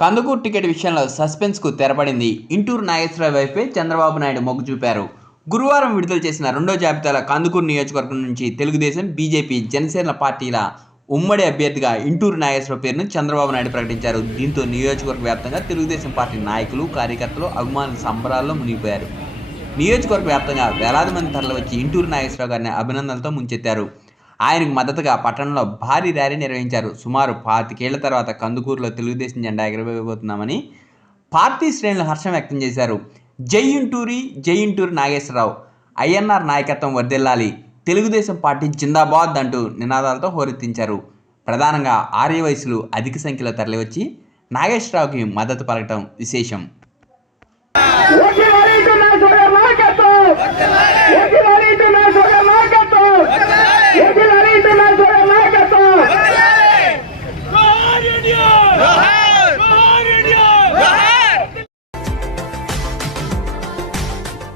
Kandukur ticket విషయంలో సస్పెన్స్కు తెరపడింది. ఇంటూరు నాగేశ్వరరావు వైపే చంద్రబాబు నాయుడు మొగ్గు చూపారు. గురువారం విడుదల చేసిన రెండో జాబితాలో కందుకూరు నియోజకవర్గం నుంచి తెలుగుదేశం బీజేపీ జనసేన పార్టీల ఉమ్మడి అభ్యర్థిగా ఇంటూరు నాగేశ్వరరావు పేరును చంద్రబాబు నాయుడు ప్రకటించారు. దీంతో నియోజకవర్గ వ్యాప్తంగా తెలుగుదేశం పార్టీ నాయకులు కార్యకర్తలు అభిమానుల సంబరాల్లో మునిగిపోయారు. నియోజకవర్గ వ్యాప్తంగా వేలాది మంది తరలివచ్చి ఇంటూరు నాగేశ్వరరావు గారిని అభినందనలతో ముంచెత్తారు. ఆయనకు మద్దతుగా పట్టణంలో భారీ ర్యాలీ నిర్వహించారు. సుమారు పాతికేళ్ళ తర్వాత కందుకూరులో తెలుగుదేశం జెండా ఎగరవేయబోతున్నామని పార్టీ శ్రేణులు హర్షం వ్యక్తం చేశారు. జై ఇంటూరి జై ఇంటూరి నాగేశ్వరరావు ఐఎన్ఆర్ నాయకత్వం వర్దిల్లాలి తెలుగుదేశం పార్టీ జిందాబాద్ అంటూ నినాదాలతో హోరెత్తించారు. ప్రధానంగా ఆర్య వయసులు అధిక సంఖ్యలో తరలివచ్చి నాగేశ్వరరావుకి మద్దతు పలకటం విశేషం.